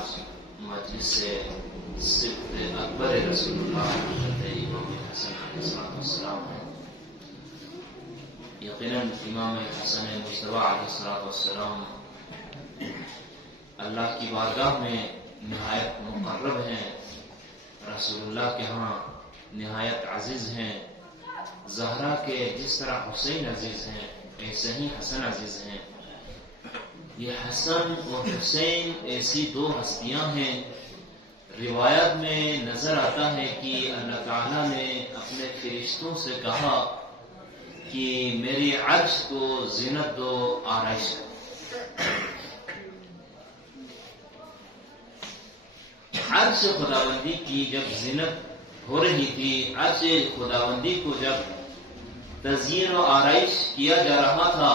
آج مجلس سے صفت اکبر رسول اللہ حضرت امام حسن علیہ السلام ہے. یقیناً امام حسن مجتبی علیہ السلام اللہ کی بارگاہ میں نہایت مقرب ہیں، رسول اللہ کے ہاں نہایت عزیز ہیں. زہرا کے جس طرح حسین عزیز ہیں ایسے ہی حسن عزیز ہیں. یہ حسن اور حسین ایسی دو ہستیاں ہیں. روایت میں نظر آتا ہے کہ اللہ تعالیٰ نے اپنے فرشتوں سے کہا کہ میری عرش کو زینت دو، آرائش دو. عرش خداوندی کی جب زینت ہو رہی تھی، عرش خداوندی کو جب تزئین و آرائش کیا جا رہا تھا،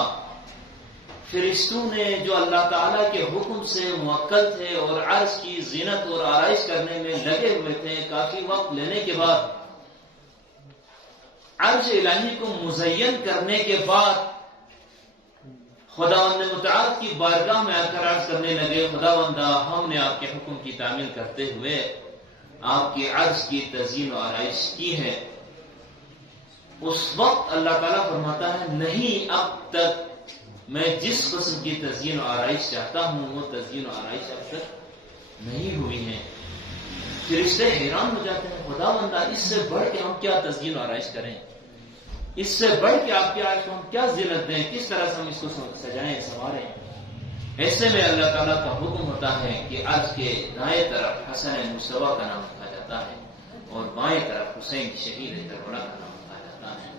فرشتوں نے جو اللہ تعالیٰ کے حکم سے موکل تھے اور عرش کی زینت اور آرائش کرنے میں لگے ہوئے تھے، کافی وقت لینے کے بعد عرش الہی کو مزین کرنے کے بعد خداوند متعال کی بارگاہ میں آ کر عرض کرنے لگے، خداوندہ ہم نے آپ کے حکم کی تعمیل کرتے ہوئے آپ کی عرش کی تزئین و آرائش کی ہے. اس وقت اللہ تعالیٰ فرماتا ہے نہیں، اب تک میں جس قسم کی تزئین و آرائش چاہتا ہوں وہ تزئین و آرائش اب تک نہیں ہوئی ہے. فرشتے حیران ہو جاتے ہیں، خداوندہ اس سے بڑھ کے ہم کیا تزئین و آرائش کریں، اس سے بڑھ کے آپ کے عرش کو ہم کیا زینت دیں، کس طرح سے ہم اس کو سجائیں سنواریں. ایسے میں اللہ تعالیٰ کا حکم ہوتا ہے کہ عرش کے دائیں طرف حسن مجتبی کا نام رکھا جاتا ہے اور بائیں طرف حسین شہید کربلا کا نام رکھا جاتا ہے.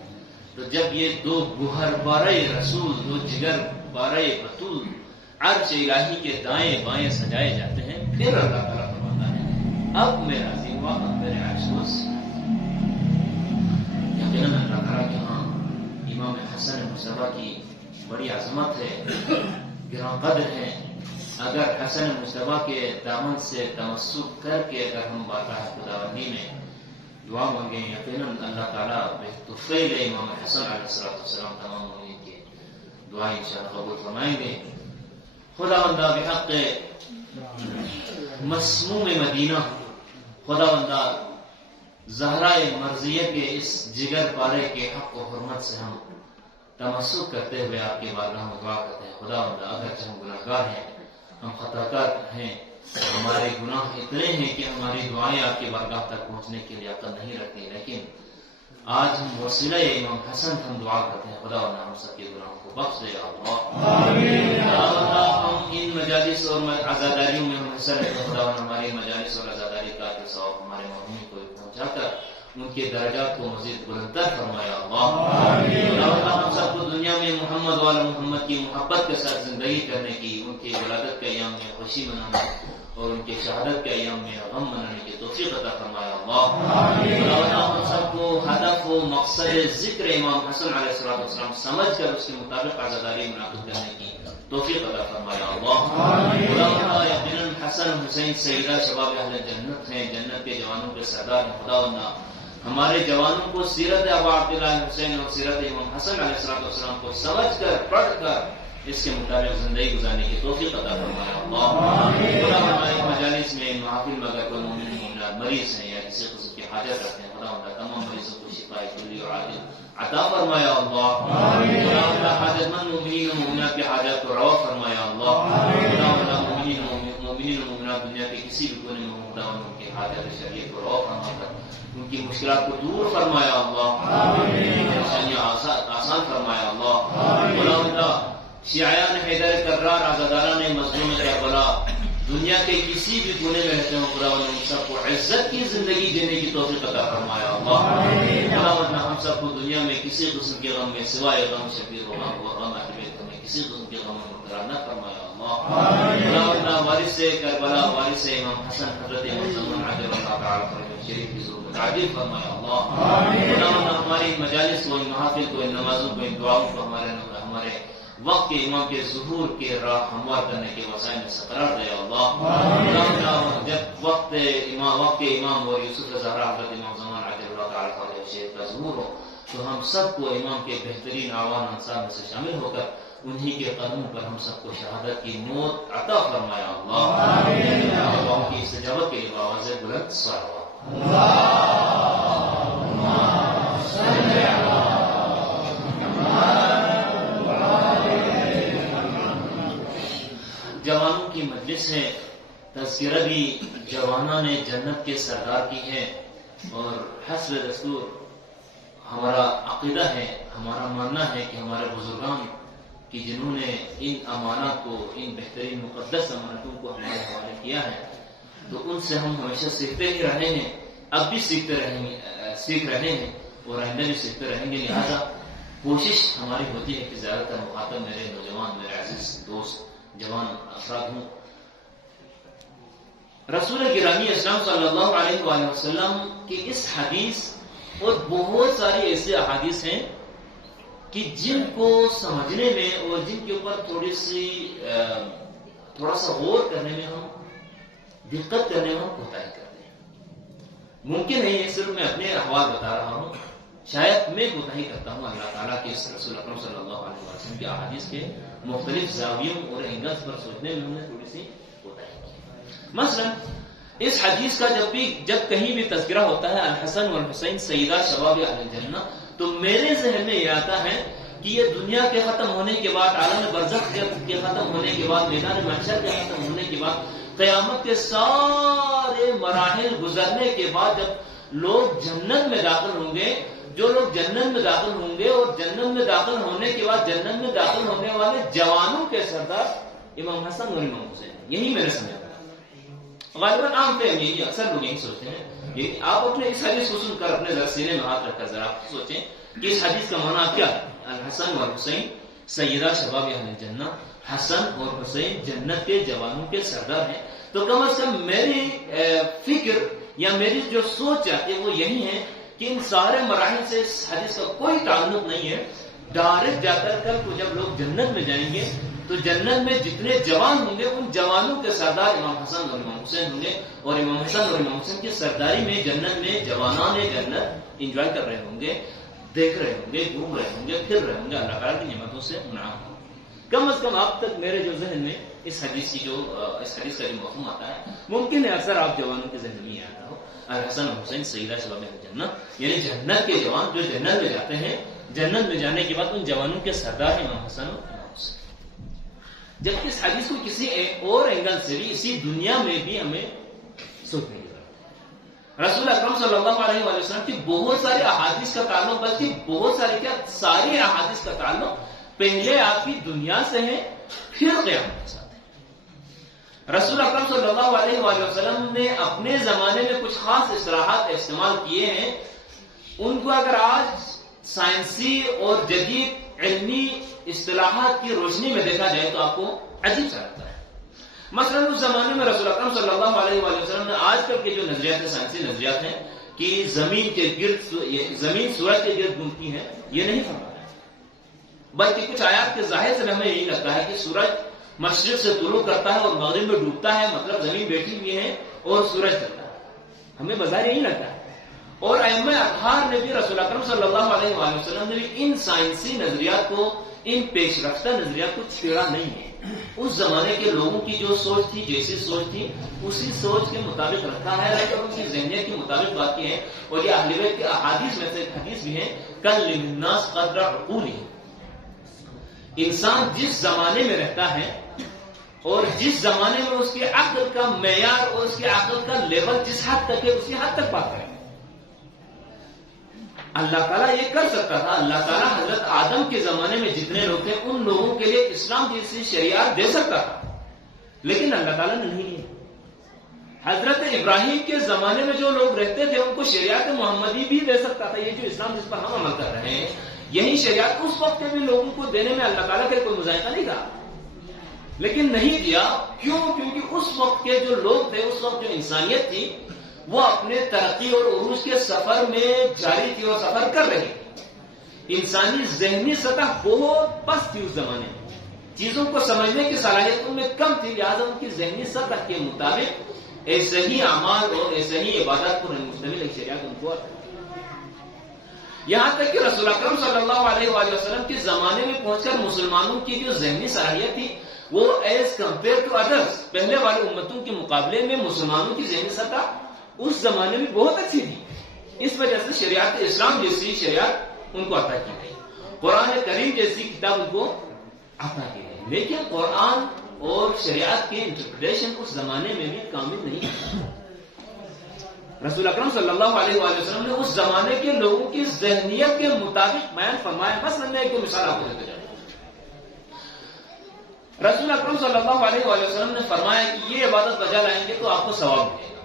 تو جب یہ دو گوہر بارہ رسول، دو جگر بارہ بطول عرش الہی کے دائیں بائیں سجائے جاتے ہیں، پھر اللہ تعالیٰ فرماتا ہے اب میں راضی ہوا، اب میرے عرش کو. یقیناً اللہ تعالیٰ کے ہاں امام حسن مجتبی کی بڑی عظمت ہے، گراں قدر ہے. اگر حسن مجتبی کے دامن سے تمسک کر کے اگر ہم بارگاہ خداوندی میں دعا مانگیں، یقیناً اللہ تعالیٰ بطفیل امام حسن علیہ السلام تمام مومنین کی دعائیں انشاءاللہ قبول فرمائیں گے. خداوندہ بحق مسموم مدینہ، خداوندہ زہرائے مرضیہ کے اس جگر پارے کے حق و حرمت سے ہم تمسک کرتے ہوئے آپ کی بارگاہ میں دعا کرتے ہیں. خداوندہ اگرچہ ہم گناہگار ہیں، ہم خطاکار ہیں، ہمارے گناہ اتنے ہیں کہ ہماری دعائیں آپ کی بارگاہ تک پہنچنے کے لیے عقل نہیں رکھتی، لیکن آج ہم وسیلہ امام حسن ہم دعا کرتے ہیں. خداوندہ ہم سب کے گناہوں کو بخش دے اللہ. خداوندہ ہم ان مجالس اور عزاداریوں میں ہم حصہ لیتے ہیں. خداوندہ ہماری مجالس اور عزاداری کا ثواب ہمارے مومنین کو پہنچا کر ان کے درجات کو مزید بلندتر فرمایا اللہ. خداوندہ ہم سب کو دنیا میں محمد والا محمد کی محبت کے ساتھ زندگی کرنے کی، ان کی ولادت کے ایام میں خوشی منانے اور ان کی شہادت کے ایام میں غم منانے کی توفیق عطا فرمایا اللہ. خداوندہ ہم سب کو ہدف و مقصد ذکر امام حسن علیہ السلام سمجھ کر اس کے مطابق عزاداری منعقد کرنے کی توفیق عطا فرمایا اللہ. خداوندہ یقیناً حسن حسین سیدہ شباب اہل جنت ہیں، جنت کے جوانوں کے سردار ہیں. خداوندہ ہمارے جوانوں کو سیرت ابا عبداللہ حسین اور سیرت امام حسن علیہ السلام کو سمجھ کر پڑھ کر اس کے مطابق زندگی گزارنے کی توفیق عطا فرمایا اللہ. خدا ہماری مجالس میں محافل میں اگر کوئی مومن مومنات مریض ہیں یا کسی قسم کی حاجت رکھتے ہیں، خداوندہ تمام مریضوں کو شفا کلی اور عاجل عطا فرمایا اللہ. خداوندہ حاجت مند مومنین و مومنات کی حاجت کو روا فرمایا اللہ. خداوندہ مومنین و مومنات دنیا کے کسی بھی کونے میں خداوندہ ان کی حاجت شریعت کو روا فرما کر ان کی مشکلات کو دور فرمایا اللہ. پریشانیاں آسان فرمایا اللہ. خداوندہ شیعیان حیدر کرار عزاداران مظلوم کربلا دنیا کے کسی بھی کونے میں رہتے ہوں، خداوندہ ہم سب کو عزت کی زندگی جینے کی توفیق عطا فرمایا اللہ. خداوندہ ہم سب کو دنیا میں کسی قسم کے غم میں سوائے غم شبیر و غم اہل بیت میں کسی قسم کے غم میں مبتلا نہ فرمایا اللہ. خداوندہ وارث کربلا وارث امام حسن حضرت امام عجل اللہ تعالی شریف کی ضرورت عاجل فرمایا اللہ. خداوندہ ہماری مجالس کو، ان محافل کو، ان نمازوں کو، ان دعاؤں کو ہمارے وقت کے امام کے ظہور کے راہ ہموار کرنے کے وسائل میں سے قرار دے اللہ. جب وقت امام اور یوسف زہرا حضرت امام زمان عجل اللہ تعالی خواجہ شیخ کا ظہور ہو تو ہم سب کو امام کے بہترین اعوان انصار میں سے شامل ہو کر انہی کے قدموں پر ہم سب کو شہادت کی موت عطا فرمایا اللہ. پڑھیے بآواز بلند صلوات۔ جوانوں کی مجلس ہے، تذکرہ بھی جوانوں نے جنت کے سردار کی ہے، اور حسب دستور ہمارا عقیدہ ہے، ہمارا ماننا ہے کہ ہمارے بزرگان کی جنہوں نے ان امانات کو، ان بہترین مقدس امانتوں کو ہمارے حوالے کیا ہے، تو ان سے ہم ہمیشہ سیکھتے ہی رہے ہیں، اب بھی سیکھ رہے ہیں اور آئندہ بھی سیکھتے رہیں گے۔ لہٰذا کوشش ہماری ہوتی ہے کہ زیادہ تر مخاطب میرے نوجوان، میرے عزیز دوست، جوان افراد ہوں۔ رسول گرامی اسلام صلی اللہ علیہ وآلہ وسلم کی اس حدیث اور بہت ساری ایسی احادیث ہیں کہ جن کو سمجھنے میں اور جن کے اوپر تھوڑا سا غور کرنے میں ہم دقت کرنے میں ہم کوتاہی کرتے ہیں۔ ممکن نہیں ہے صرف میں اپنے احوال بتا رہا ہوں، شاید میں کوتاہی کرتا ہوں، اللہ تعالیٰ کے رسول اکرم صلی اللہ علیہ وسلم کی احادیث کے مختلف زاویوں اور اینگلز پر سوچنے میں ہم نے تھوڑی سی کوتاہی کی۔ مثلا اس حدیث کا جب کہیں بھی تذکرہ ہوتا ہے الحسن والحسین سیدہ شباب اہل الجنہ، تو میرے ذہن میں یہ آتا ہے کہ یہ دنیا کے ختم ہونے کے بعد، عالم برزخ کے ختم ہونے کے بعد، میدان محشر کے ختم ہونے کے بعد، قیامت کے سارے مراحل گزرنے کے بعد جب لوگ جنت میں داخل ہوں گے، جو لوگ جنت میں داخل ہوں گے، اور جنت میں داخل ہونے کے بعد جنت میں داخل ہونے والے جوانوں کے سردار امام حسن اور امام حسین، یہی میرے سمجھ آتا ہے۔ غالباً عام فہم یہی، اکثر لوگ یہی سوچتے ہیں۔ آپ اپنے اس حدیث کو سن کر اپنے سینے میں ہاتھ رکھ کر ذرا سوچیں کہ اس حدیث کا معنی کیا ہے۔ الحسن والحسین سیدہ شباب اہل الجنہ، حسن اور حسین جنت کے جوانوں کے سردار ہیں، تو کم از کم میری فکر یا میری جو سوچ ہے وہ یہی ہے کہ ان سارے مراحل سے اس حدیث کا کوئی تعلق نہیں ہے۔ ڈائریکٹ جا کر کل کو جب لوگ جنت میں جائیں گے تو جنت میں جتنے جوان ہوں گے ان جوانوں کے سردار امام حسن اور امام حسین ہوں گے، اور امام حسن اور امام حسین کی سرداری میں جنت میں جوانان جنت انجوائے کر رہے ہوں گے، دیکھ رہے ہوں گے، گھوم رہے ہوں گے، پھر رہے ہوں گے، اللہ تعالیٰ کی نعمتوں سے منعم ہوں گے۔ کم از کم اب تک میرے جو ذہن میں اس حدیث کا جو مفہوم آتا ہے، ممکن ہے اکثر آپ جوانوں کے ذہن میں یہ آتا ہو الحسن اور حسین سیدہ شباب الجنہ، یعنی جنت کے جوان جو جنت میں جاتے ہیں، جنت میں جانے کے بعد ان جوانوں کے سردار امام حسن اور امام حسین۔ جبکہ اس حدیث کو کسی اور اینگل سے بھی اسی دنیا میں بھی ہمیں سوچنے کی ضرورت ہے۔ رسول اکرم صلی اللہ علیہ وآلہ وسلم کی بہت ساری احادیث کا تعلق، بلکہ بہت ساری احادیث کا تعلق پہلے آپ کی دنیا سے ہے، پھر قیامت کے ساتھ ہے۔ رسول اکرم صلی اللہ علیہ وآلہ وسلم نے اپنے زمانے میں کچھ خاص اصطلاحات استعمال کیے ہیں، ان کو اگر آج سائنسی اور جدید علمی اصطلاحات کی روشنی میں دیکھا جائے تو آپ کو عجیب سا لگتا ہے۔ مثلا اس زمانے میں رسول اکرم صلی اللہ علیہ وآلہ وسلم نے آج کل کے جو نظریات ہیں، سائنسی نظریات ہیں کہ زمین سورج کے گرد گھومتی ہے، یہ نہیں فرماتا ہے، بلکہ کچھ آیات کے ظاہر سے ہمیں یہی لگتا ہے کہ سورج مشرق سے طلوع کرتا ہے اور مغرب میں ڈوبتا ہے، مطلب زمین بیٹھی ہوئی ہے اور سورج چلتا ہے، ہمیں بظاہر یہی لگتا ہے۔ اور ائمہ اطہار نے بھی، رسول اکرم صلی اللہ علیہ وآلہ وسلم نے بھی ان سائنسی نظریات کو، ان پیش رفتہ نظریات کو چھیڑا نہیں ہے۔ اس زمانے کے لوگوں کی جو سوچ تھی، جیسی سوچ تھی، اسی سوچ کے مطابق رکھا ہے، اور ان کی ذہنیت کے مطابق بات کی ہے۔ اور یہ اہل بیت کے احادیث میں سے ایک حدیث بھی ہے، کلم الناس قدر عقولہم، انسان جس زمانے میں رہتا ہے اور جس زمانے میں اس کے عقل کا معیار اور اس کے عقل کا لیول جس حد تک ہے، اسی حد تک بات کرے۔ اللہ تعالیٰ یہ کر سکتا تھا، اللہ تعالیٰ حضرت آدم کے زمانے میں جتنے لوگ تھے ان لوگوں کے لیے اسلام جیسی شریعت دے سکتا تھا، لیکن اللہ تعالیٰ نے نہیں دیا۔ حضرت ابراہیم کے زمانے میں جو لوگ رہتے تھے ان کو شریعت محمدی بھی دے سکتا تھا، یہ جو اسلام جس پر ہم عمل کر رہے ہیں، یہی شریعت اس وقت بھی لوگوں کو دینے میں اللہ تعالیٰ کا کوئی مذائقہ نہیں تھا، لیکن نہیں دیا۔ کیوں؟ کیونکہ اس وقت کے جو لوگ تھے، اس وقت جو انسانیت تھی، وہ اپنے ترقی اور عروج کے سفر میں جاری تھی اور سفر کر رہی تھی۔ انسانی ذہنی سطح بہت پست تھی اس زمانے میں، چیزوں کو سمجھنے کی صلاحیت ان میں کم تھی، لہٰذا ان کی ذہنی سطح کے مطابق ایسے ہی اعمال اور ایسے ہی عبادات پر مشتمل ایک شریعت ان کو آتی۔ یہاں تک کہ رسول اکرم صلی اللہ علیہ وآلہ وسلم کے زمانے میں پہنچ کر مسلمانوں کی جو ذہنی صلاحیت تھی وہ ایز کمپیئر ٹو ادرس پہلے والے امتوں کے مقابلے میں مسلمانوں کی ذہنی سطح اس زمانے میں بہت اچھی تھی. اس وجہ سے شریعت اسلام جیسی شریعت ان کو عطا کی گئی, قرآن کریم جیسی کتاب ان کو عطا کی گئی. لیکن قرآن اور شریعت کے انٹرپریٹیشن اس زمانے میں بھی کامل نہیں ہے. رسول اکرم صلی اللہ علیہ وآلہ وسلم نے اس زمانے کے لوگوں کی ذہنیت کے مطابق بیان فرمایا. مثلاً میں ایک دو مثال آپ کو دیتا جاتا ہوں. رسول اکرم صلی اللہ علیہ وآلہ وسلم نے فرمایا کہ یہ عبادت بجا لائیں گے تو آپ کو ثواب ملے گا.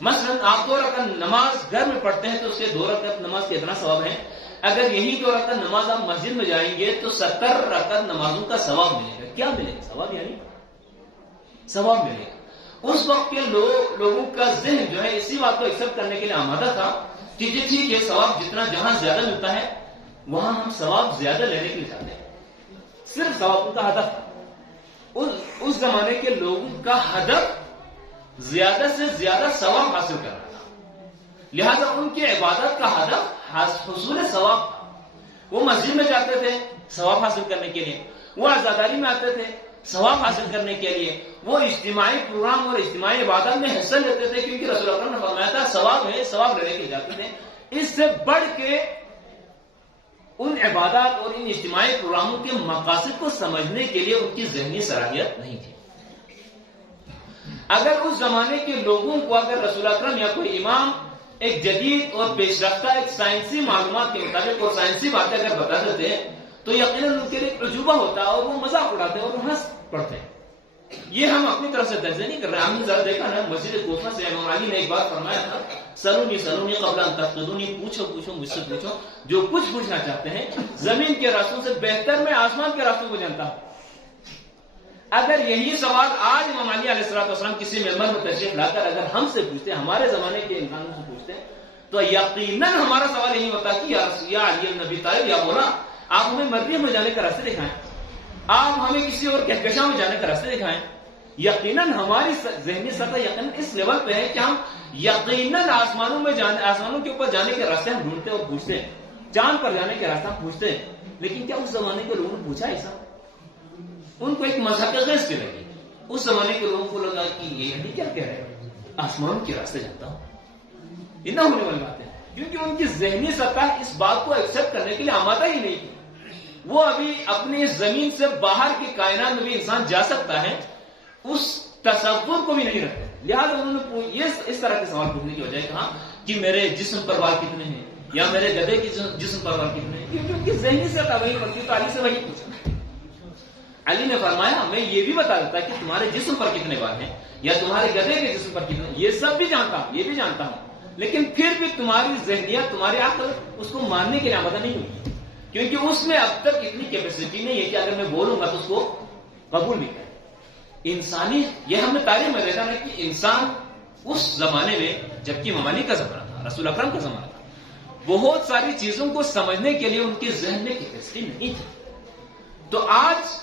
مثلاً آپ 2 رکعت نماز گھر میں پڑھتے ہیں تو اس کے 2 رکعت نماز کے اتنا ثواب ہے. اگر یہی 2 رکعت نماز آپ مسجد میں جائیں گے تو 70 رکعت نمازوں کا ثواب ملے گا. کیا ملے گا؟ ثواب, یعنی ثواب ملے گا. اس وقت کے لوگوں کا ذہن جو ہے اسی بات کو ایکسپٹ کرنے کے لیے آمادہ تھا کہ جی ٹھیک ہے, ثواب جتنا جہاں زیادہ ملتا ہے وہاں ہم ثواب زیادہ لینے کے لیے جاتے ہیں. صرف ثواب ان کا ہدف تھا. اس زمانے کے لوگوں کا ہدف زیادہ سے زیادہ ثواب حاصل کرنا تھا. لہذا ان کی عبادت کا ہدف حصول ثواب تھا. وہ مسجد میں جاتے تھے ثواب حاصل کرنے کے لیے, وہ عزاداری میں آتے تھے ثواب حاصل کرنے کے لیے, وہ اجتماعی پروگرام اور اجتماعی عبادت میں حصہ لیتے تھے کیونکہ رسول اکرم نے فرمایا تھا ثواب ہے, ثواب لینے کے لیے جاتے تھے. اس سے بڑھ کے ان عبادات اور ان اجتماعی پروگراموں کے مقاصد کو سمجھنے کے لیے ان کی ذہنی صلاحیت نہیں تھی. اگر اس زمانے کے لوگوں کو اگر رسول اکرم یا کوئی امام ایک جدید اور پیش رفتہ ایک سائنسی معلومات کے مطابق اور سائنسی باتیں اگر بتا دیتے تو یقیناً ان کے لیے ایک عجوبہ ہوتا اور وہ مذاق اڑاتے اور وہ ہنس پڑتے. یہ ہم اپنی طرف سے تجزیہ نہیں کر رہے. ہم نے ذرا دیکھا نا مسجد کوفہ سے امام علی نے ایک بات فرمایا تھا, سلونی قبل ان تفقدونی, پوچھو مجھ سے پوچھو جو کچھ پوچھنا چاہتے ہیں. زمین کے راستوں سے بہتر میں آسمان کے راستوں کو جانتا ہوں. اگر یہی سوال آج امام علی علیہ السلام کسی ممبر میں تشریف لا کر اگر ہم سے پوچھتے, ہمارے زمانے کے انسانوں سے پوچھتے تو یقیناً ہمارا سوال یہی ہوتا کہ یا علی بن ابی طالب, یا مولا آپ ہمیں مریم میں جانے کا راستہ دکھائیں, آپ ہمیں کسی اور کہکشاں میں جانے کا راستہ دکھائیں. یقیناً ہماری ذہنی سطح یقیناً اس لیول پہ ہے کہ ہم یقیناً آسمانوں کے اوپر جانے کے راستے ہم ڈھونڈتے اور پوچھتے ہیں, چاند پر جانے کے راستے ہم پوچھتے ہیں. لیکن کیا اس زمانے کے لوگوں نے پوچھا ایسا؟ ان کو ایک مذہب غیظ کی لگی. اس زمانے کے لوگوں کو لگا کہ یہ نہیں کیا کہہ رہے ہیں, آسمان کے راستے جانتا ہوں. یہ نہ ہونے والی بات ہے کیونکہ ان کی ذہنی سطح اس بات کو ایکسپٹ کرنے کے لیے آمادہ ہی نہیں تھی. وہ ابھی اپنی زمین سے باہر کی کائنات میں بھی انسان جا سکتا ہے اس تصور کو بھی نہیں رکھتے. لہٰذا انہوں نے یہ اس طرح کے سوال پوچھنے کی وجہ کہا کہ میرے جسم پر بال کتنے ہیں, یا میرے گدھے کی جسم پر بال کتنے ہیں, کیونکہ ان کی ذہنی سطح وہی پڑتی. تو علی سے وہی پوچھا. علی نے فرمایا میں یہ بھی بتا دیتا کہ تمہارے جسم پر کتنے بال ہیں یا تمہارے گدھے کے جسم پر کتنے, یہ سب بھی جانتا ہوں, یہ بھی جانتا ہوں, لیکن پھر بھی تمہاری ذہنیت تمہاری عقل اس کو ماننے کے لیے آمادہ نہیں ہوئی, کیونکہ اس میں اب تک اتنی کیپیسٹی نہیں ہے کہ اگر میں بولوں گا تو اس کو قبول بھی کرے. انسانی یہ ہم نے تاریخ میں دیکھا نا کہ انسان اس زمانے میں, جبکہ ممالک کا زمانہ تھا, رسول اکرم کا زمانہ تھا, بہت ساری چیزوں کو سمجھنے کے لیے ان کے ذہن میں کیپیسٹی نہیں تھی. تو آج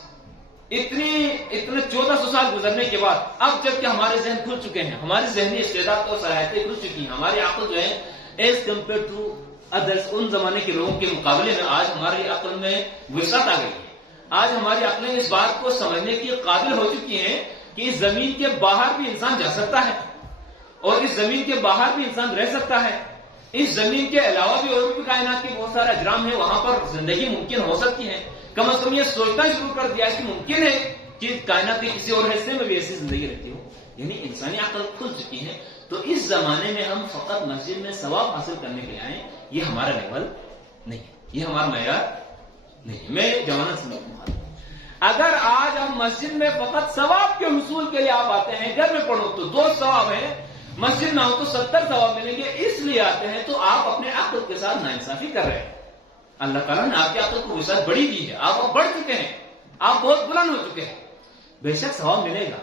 اتنے 1400 سال گزرنے کے بعد اب جب کہ ہمارے ذہن کھل چکے ہیں, ہماری ذہنی استعداد اور صلاحیتیں کھل چکی ہیں, ہماری عقل جو ہے ایز کمپیئر ٹو ادرس ان زمانے کے لوگوں کے مقابلے میں آج ہماری عقل میں وسعت آ گئی ہے. آج ہماری عقلیں اس بات کو سمجھنے کی قابل ہو چکی ہیں کہ اس زمین کے باہر بھی انسان جا سکتا ہے اور اس زمین کے باہر بھی انسان رہ سکتا ہے. اس زمین کے علاوہ بھی اور بھی کائنات کے بہت سارے اجرام ہیں, وہاں پر زندگی ممکن ہو سکتی ہے. کم از کم یہ سوچنا شروع کر دیا کہ ممکن ہے کہ کائنات کے کسی اور حصے میں بھی ایسی زندگی رہتی ہو. یعنی انسانی عقل کھل چکی ہے. تو اس زمانے میں ہم فقط مسجد میں ثواب حاصل کرنے کے لیے آئے, یہ ہمارا لیول نہیں ہے, یہ ہمارا معیار نہیں ہے. میں جوانت سے نہیں. اگر آج ہم مسجد میں فقط ثواب کے حصول کے لیے آپ آتے ہیں, گھر میں پڑھو تو 2 ثواب ہیں, مسجد میں ہو تو 70 ثواب ملیں گے, اس لیے آتے ہیں, تو آپ اپنے عقل کے ساتھ ناانصافی کر رہے ہیں. اللہ تعالیٰ نے آپ کی عقل کو وسعت بڑی دی ہے, آپ بڑھ چکے ہیں, آپ بہت بلند ہو چکے ہیں. بے شک ثواب ملے گا,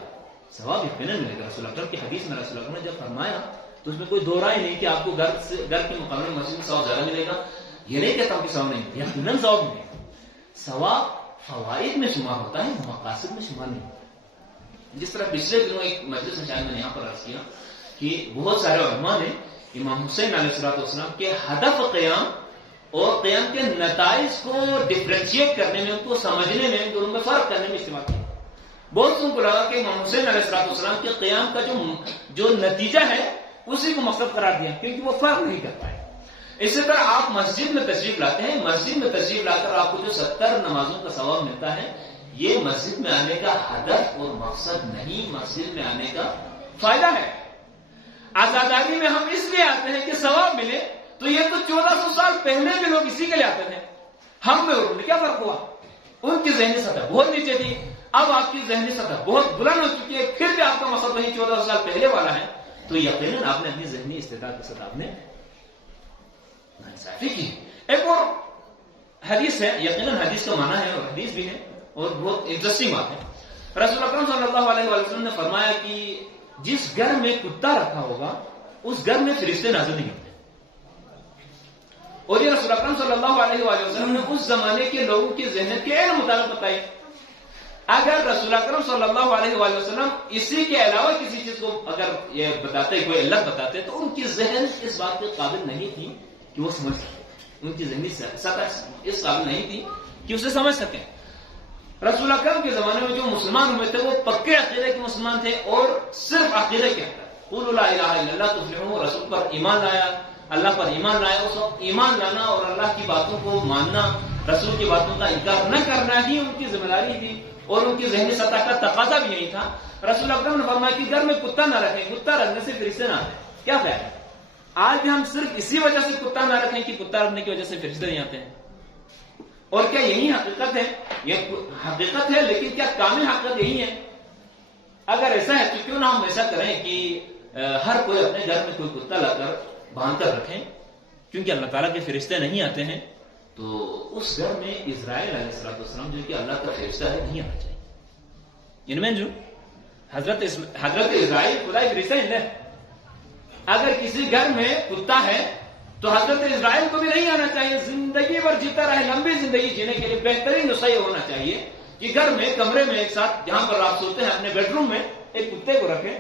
ثواب یقیناً ملے گا. رسول اکرم کی حدیث میں رسول اکرم نے جب فرمایا تو اس میں کوئی دو رائے نہیں کہ آپ کو گھر کے مقابلے میں مسجد میں ثواب زیادہ ملے گا. یہ نہیں کہتا ہوں کہ ثواب نہیں, یقیناً ثواب ملے گا. ثواب فوائد میں شمار ہوتا ہے, مقاصد میں شمار نہیں ہوتا. جس طرح پچھلے دنوں ایک مجلس میں شاید میں نے یہاں پر عرض کیا کہ بہت سارے علماء نے امام حسین علیہ السلام کے ہدف قیام اور قیام کے نتائج کو ڈفرینشیٹ کرنے میں, ان کو سمجھنے میں, دونوں میں فرق کرنے میں استعمال کیا. بہت سن کو لگا کہ امام حسین علیہ السلام کے قیام کا جو نتیجہ ہے اسی کو مقصد قرار دیا، کیونکہ وہ فرق نہیں کر پائے۔ اسی طرح آپ مسجد میں تشریف لاتے ہیں، مسجد میں تشریف لا کر آپ کو جو 70 نمازوں کا ثواب ملتا ہے، یہ مسجد میں آنے کا ہدف اور مقصد نہیں، مسجد میں آنے کا فائدہ ہے۔ عزاداری میں ہم اس لیے آتے ہیں کہ ثواب ملے، تو یہ تو 1400 سال پہلے بھی لوگ اسی کے لیے آتے تھے۔ ہم میں اور ان میں کیا فرق ہوا؟ ان کی ذہنی سطح بہت نیچے تھی، اب آپ کی ذہنی سطح بہت بلند ہو چکی ہے، پھر بھی آپ کا مقصد وہی 1400 سال پہلے والا ہے، تو یقیناً آپ نے اپنی ذہنی استعداد کے ساتھ آپ نے ناانصافی کی۔ ایک اور حدیث ہے، یقیناً حدیث کا معنی ہے اور حدیث بھی ہے اور بہت انٹرسٹنگ بات ہے۔ رسول اکرم صلی اللہ علیہ وسلم نے فرمایا کہ جس گھر میں کتا رکھا ہوگا اس گھر میں فرشتے نازل نہیں ہوتے۔ اور یہ رسول اکرم صلی اللہ علیہ وسلم نے اس زمانے کے لوگوں کی ذہنیت کے عین مطابق بتائی۔ اگر رسول اکرم صلی اللہ علیہ وسلم اسی کے علاوہ کسی چیز کو اگر یہ بتاتے، کوئی علت بتاتے، تو ان کی ذہن اس بات کے قابل نہیں تھی کہ وہ سمجھ سکیں، ان کی ذہنی سطح اس قابل نہیں تھی کہ اسے سمجھ سکیں۔ رسول اکرم کے زمانے میں جو مسلمان ہوئے تھے وہ پکے عقیدے کے مسلمان تھے اور صرف عقیدے کے اندر قولوا لا الہ الا اللہ تفلحون، رسول پر ایمان لایا، اللہ پر ایمان لایا۔ اس وقت ایمان لانا اور اللہ کی باتوں کو ماننا، رسول کی باتوں کا انکار نہ کرنا ہی ان کی ذمہ داری تھی اور ان کی ذہنی سطح کا تقاضا بھی یہی تھا۔ رسول اکرم نے فرمایا کہ گھر میں کتا نہ رکھیں، کتا رکھنے سے فرشتے نہ آتے۔ کیا خیال ہے؟ آج بھی ہم صرف اسی وجہ سے کتا نہ رکھیں کہ کتا رکھنے کی وجہ سے فرشتے نہیں آتے ہیں، اور کیا یہی حقیقت ہے؟ یہ حقیقت ہے، لیکن کیا کامل حقیقت یہی ہے؟ اگر ایسا ہے تو کیوں نہ ہم ایسا کریں کہ ہر کوئی اپنے گھر میں کوئی کتا لا کر باندھ کر رکھیں، کیونکہ اللہ تعالیٰ کے فرشتے نہیں آتے ہیں، تو اس گھر میں اسرائیل علیہ السلام جو کہ اللہ کا فرشتہ ہے نہیں آنا چاہیے۔ ان میں جو حضرت اسرائیل خدا فرشتہ ہے، اگر کسی گھر میں کتا ہے تو حضرت اسرائیل کو بھی نہیں آنا چاہیے۔ زندگی بھر جیتا رہے، لمبی زندگی جینے کے لیے بہترین نسخہ یہ ہونا چاہیے کہ گھر میں کمرے میں ایک ساتھ جہاں پر آپ سوتے ہیں اپنے بیڈ روم میں ایک کتے کو رکھیں،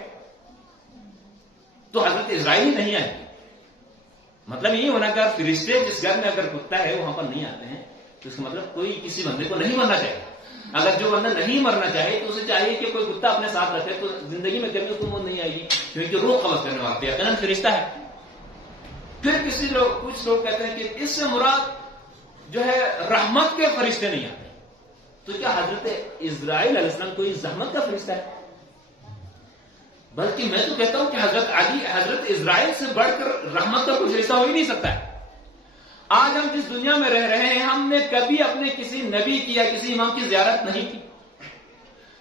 تو حضرت اسرائیل ہی نہیں آئے گی۔ مطلب یہی ہونا کہ فرشتے جس گھر میں اگر کتا ہے وہاں پر نہیں آتے ہیں تو اس کا مطلب کوئی کسی بندے کو نہیں مرنا چاہیے۔ اگر جو بندہ نہیں مرنا چاہے تو اسے چاہیے کہ کوئی کتا اپنے ساتھ رکھے، تو زندگی میں کبھی کوئی موت نہیں آئے گی، کیونکہ روح قبض کرنے والا یقیناً فرشتہ ہے۔ پھر کچھ لوگ کہتے ہیں کہ اس سے مراد جو ہے رحمت کے فرشتے نہیں آتے، تو کیا حضرت اسرائیل علیہ السلام کوئی زحمت کا فرشتہ ہے؟ بلکہ میں تو کہتا ہوں کہ حضرت اسرائیل سے بڑھ کر رحمت کا کوئی فرشتہ ہو ہی نہیں سکتا ہے۔ آج ہم جس دنیا میں رہ رہے ہیں، ہم نے کبھی اپنے کسی نبی کی یا کسی امام کی زیارت نہیں کی،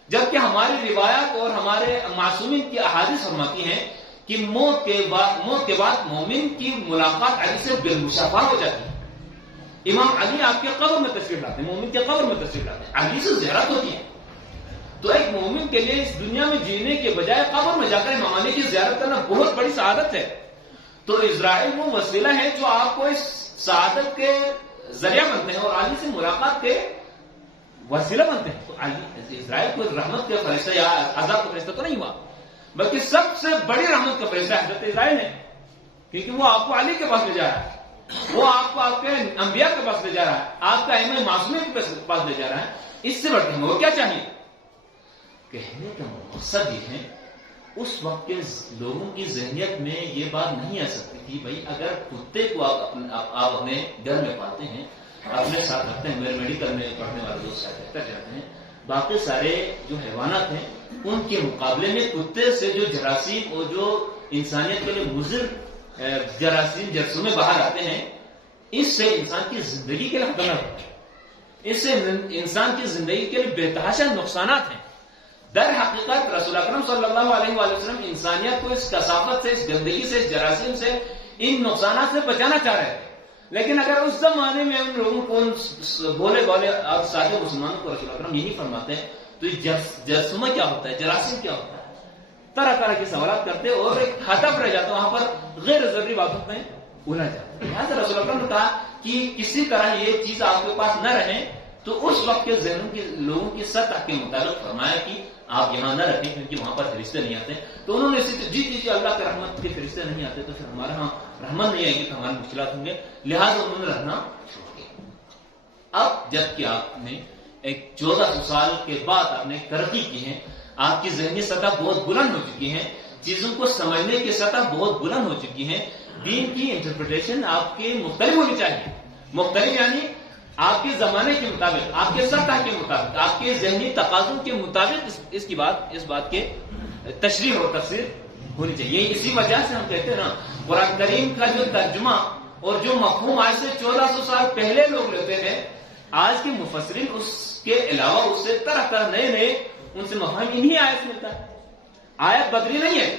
جبکہ ہماری روایات اور ہمارے معصومین کی احادیث فرماتی ہیں کہ موت کے بعد مومن کی ملاقات علی سے بالمشافہہ ہو جاتی ہے۔ امام علی آپ کے قبر میں تشریف لاتے ہیں، مومن کے قبر میں تشریف لاتے ہیں، علی سے زیارت ہوتی ہے۔ تو ایک مومن کے لیے اس دنیا میں جینے کے بجائے قبر میں جا کر امام علی کی زیارت کرنا بہت بڑی سعادت ہے۔ تو اسرائیل وہ وسیلہ ہے جو آپ کو اس سعادت کے ذریعہ بنتے ہیں اور علی سے ملاقات کے وسیلہ بنتے ہیں۔ تو اسرائیل کو رحمت کا فرشتہ یا عذاب کا فرشتہ تو نہیں ہوا، بلکہ سب سے بڑی رحمت کا فرشتہ حضرت اسرائیل ہے، کیونکہ وہ آپ کو علی کے پاس لے جا رہا ہے، وہ آپ کو آپ کے انبیاء کے پاس لے جا رہا ہے، آپ کا ائمہ معصومین کے پاس لے جا رہا ہے۔ اس سے بڑھ کے وہ کیا چاہیے؟ کہنے کا مقصد یہ ہے اس وقت کے لوگوں کی ذہنیت میں یہ بات نہیں آ سکتی کہ بھائی اگر کتے کو آپ اپنے گھر میں پالتے ہیں، اپنے ساتھ رکھتے ہیں، میرے میڈیکل میں پڑھنے والے دوست ساتھ رہتا جاتے ہیں، باقی سارے جو حیوانات ہیں ان کے مقابلے میں کتے سے جو جراثیم اور جو انسانیت کے لیے مضر جراثیم جرثومے باہر آتے ہیں، اس سے انسان کی زندگی کے لیے خطرناک ہوتا ہے، اس سے انسان کی زندگی کے لیے بے نقصانات ہیں۔ در حقیقت رسول اکرم صلی اللہ علیہ وسلم انسانیت کو اس کثافت سے، اس گندگی سے، اس جراثیم سے، ان نقصانات سے بچانا چاہ رہے تھے، لیکن اگر اس زمانے میں ان لوگوں کو بولے اور سارے مسلمانوں کو رسول اکرم یہی فرماتے ہیں تو جرثومہ کیا ہوتا ہے، جراثیم کیا ہوتا ہے، طرح طرح کے سوالات کرتے اور ایک ہدف رہ جاتا، وہاں پر غیر ضروری باتوں میں الجھ جاتا۔ لہٰذا رسول اکرم نے کہا کہ کسی طرح یہ چیز آپ کے پاس نہ رہے، تو اس وقت کے ذہنوں کے لوگوں کی سطح کے مطابق فرمایا کہ آپ یہاں نہ رکھیں کیونکہ وہاں پر فرشتے نہیں آتے۔ تو انہوں نے جی اللہ کے رحمت کے فرشتے نہیں آتے تو پھر ہمارے ہاں رحمت نہیں آئے گی تو ہمارے مشکلات ہوں گے، لہٰذا انہوں نے رکھنا چھوڑ دیا۔ اب جب کہ آپ نے ایک 1400 سال کے بعد آپ نے ترقی کی ہے، آپ کی ذہنی سطح بہت بلند ہو چکی ہے، چیزوں کو سمجھنے کی سطح بہت بلند ہو چکی ہے، دین کی انٹرپریٹیشن آپ کے مختلف ہونی چاہیے، مختلف یعنی آپ کے زمانے کے مطابق، آپ کے سطح کے مطابق، آپ کے ذہنی تقاضوں کے مطابق اس بات کے تشریح اور تفسیر ہونی چاہیے۔ اسی وجہ سے ہم کہتے ہیں نا، قرآن کریم کا جو ترجمہ اور جو مفہوم آج سے 1400 سال پہلے لوگ لیتے ہیں، آج کے مفسرین اس کے علاوہ اس سے طرح طرح نئے ان سے مفہوم انہی آیت ملتا ہے۔ آیت بدلی نہیں ہے،